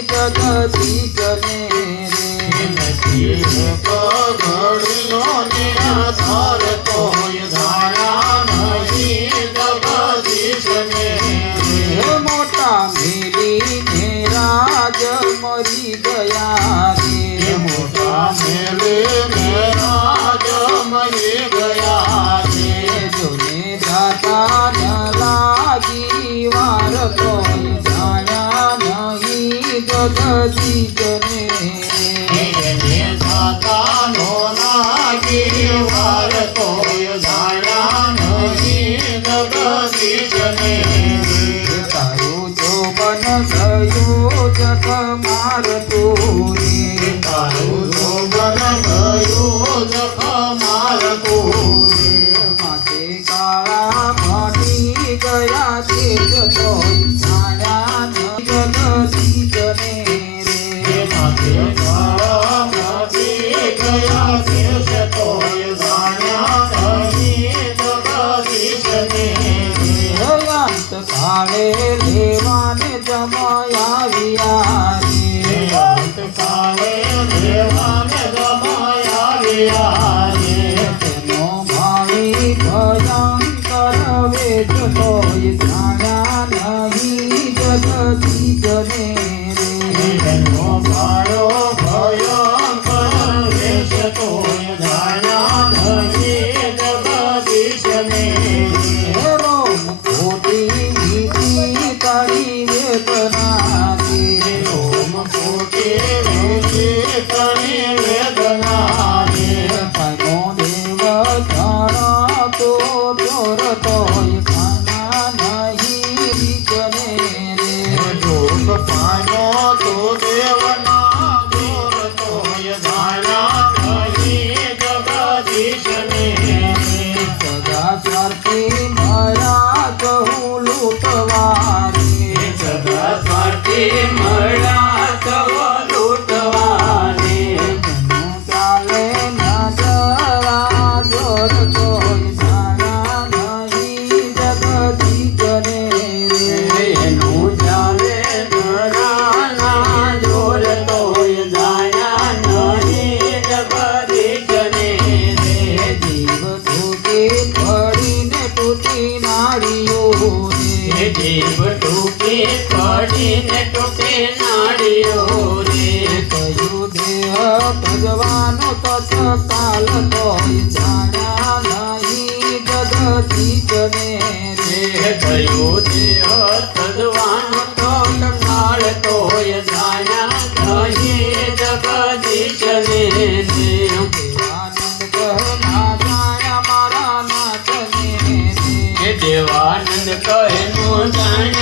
જગતી કરે રે. નસીબ. પગડ્યો ને Kazika પડીને તૂટે નાળીઓ રે કયું દેહ ભગવાનો તત્કાલ કોઈ જાણ્યા નહીં જગતી જને રે કયું દેહ ભગવાનો તત્કાલ કોઈ જાણ્યા નહીં જગતી જને રે દેવાનંદ કહે નું જાણ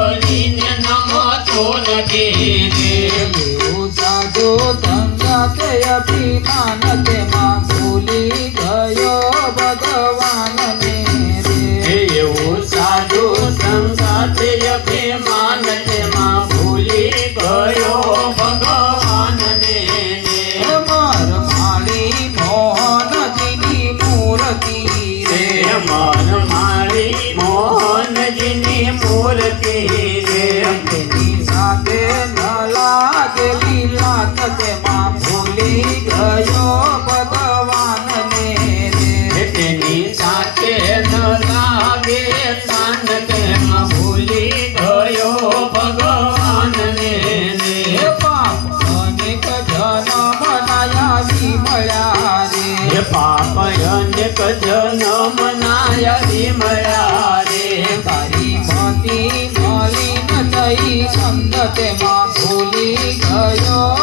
on. પાપયન્ય કજ ન મનાય વિમળા રે તારી મોતી મોલી ન થઈ સંગતે માં ભૂલી ગયો.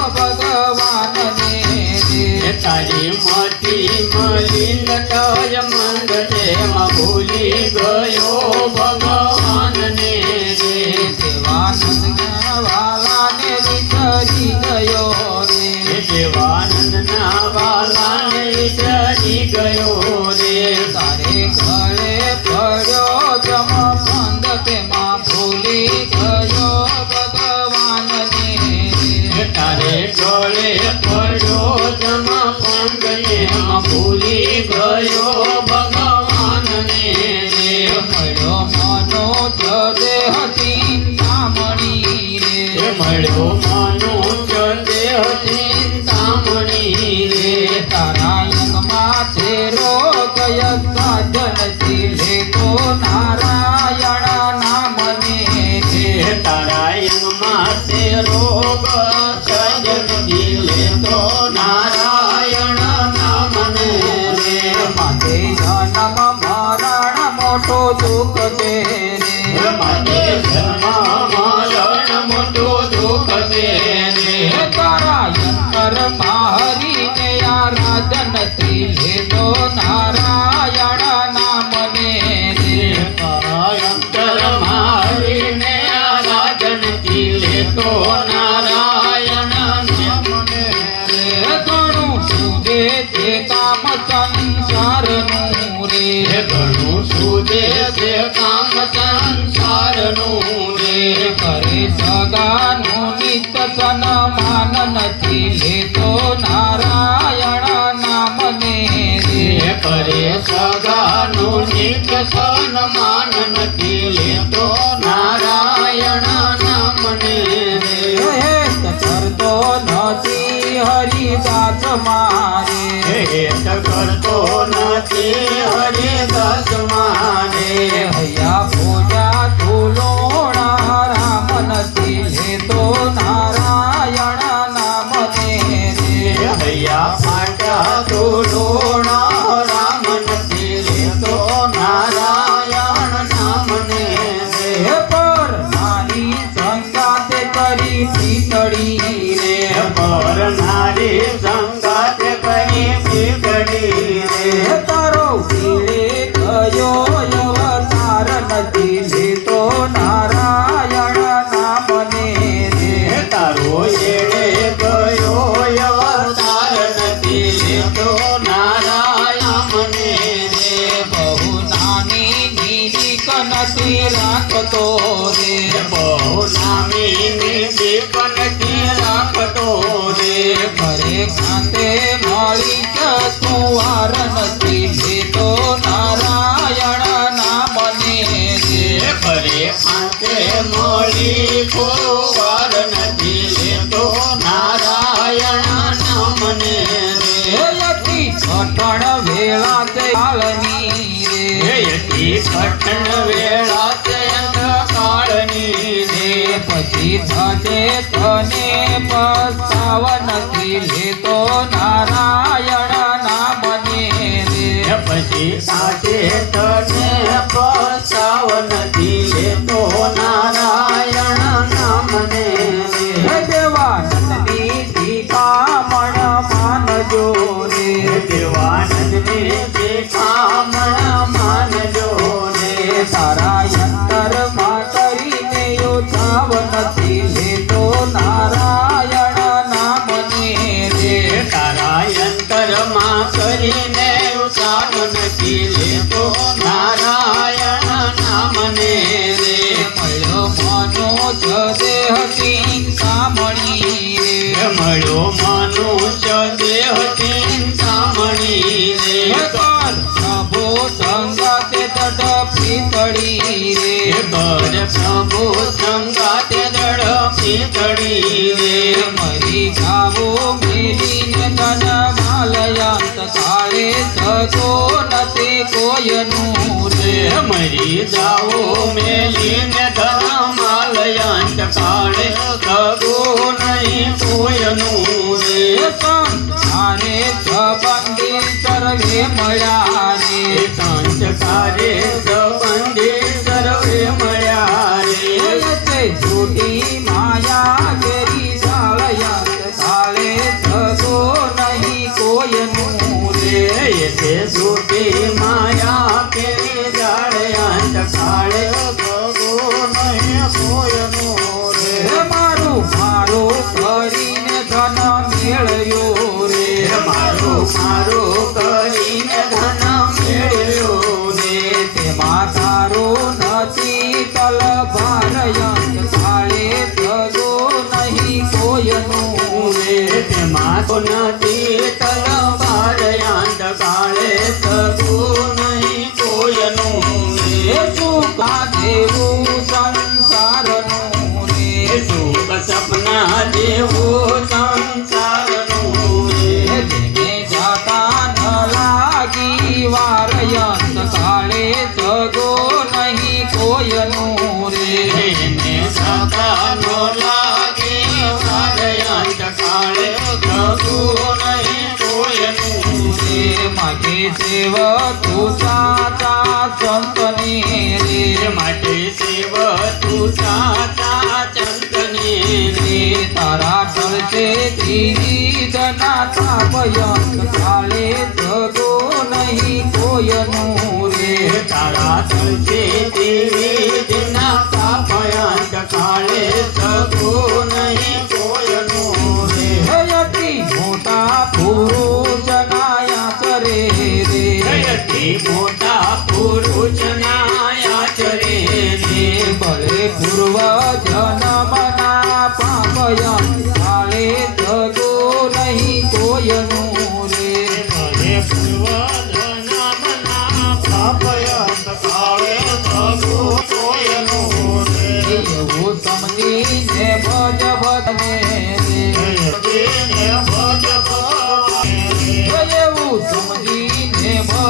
મળ્યો ઉપદેશ કામ સંસારનું રે કરે સદાનું નિત સન માન નથી લેતો નારાયણ નામને રે કરે સદાનું નિત સન માન નથી લેતો નારાયણ નામને રે કરતો નથી હરિદાસ મારે કરતો નથી સાથે મળી જતું હાર નથી એ તો નારાયણ નામને જે ફરે સાથે મળી વાર નથી એ તો નારાયણ નામને ઘટણ વેળા પછી થશે તને ભાવ નથી લેતો નારાયણ નામ ને પછી સાચે તને પછાવ નથી લેતો નારાયણ નામ ને દેવાનંદની ટીકા મણ માનજો રે. દેવાનંદની ટીકા મણ માનજો રે. તારા તો નથી કોયનું રે મરી જાઓ. મેલીને ધરામાલયાંત કાળે તગો નહીં કોયનું રે આને સબંધી સર્વે મળ્યા રે સંત કારે સબંધી ঘন ભયંગ કાલે જગો નહીં કોયનું રે. તારા છે તેવી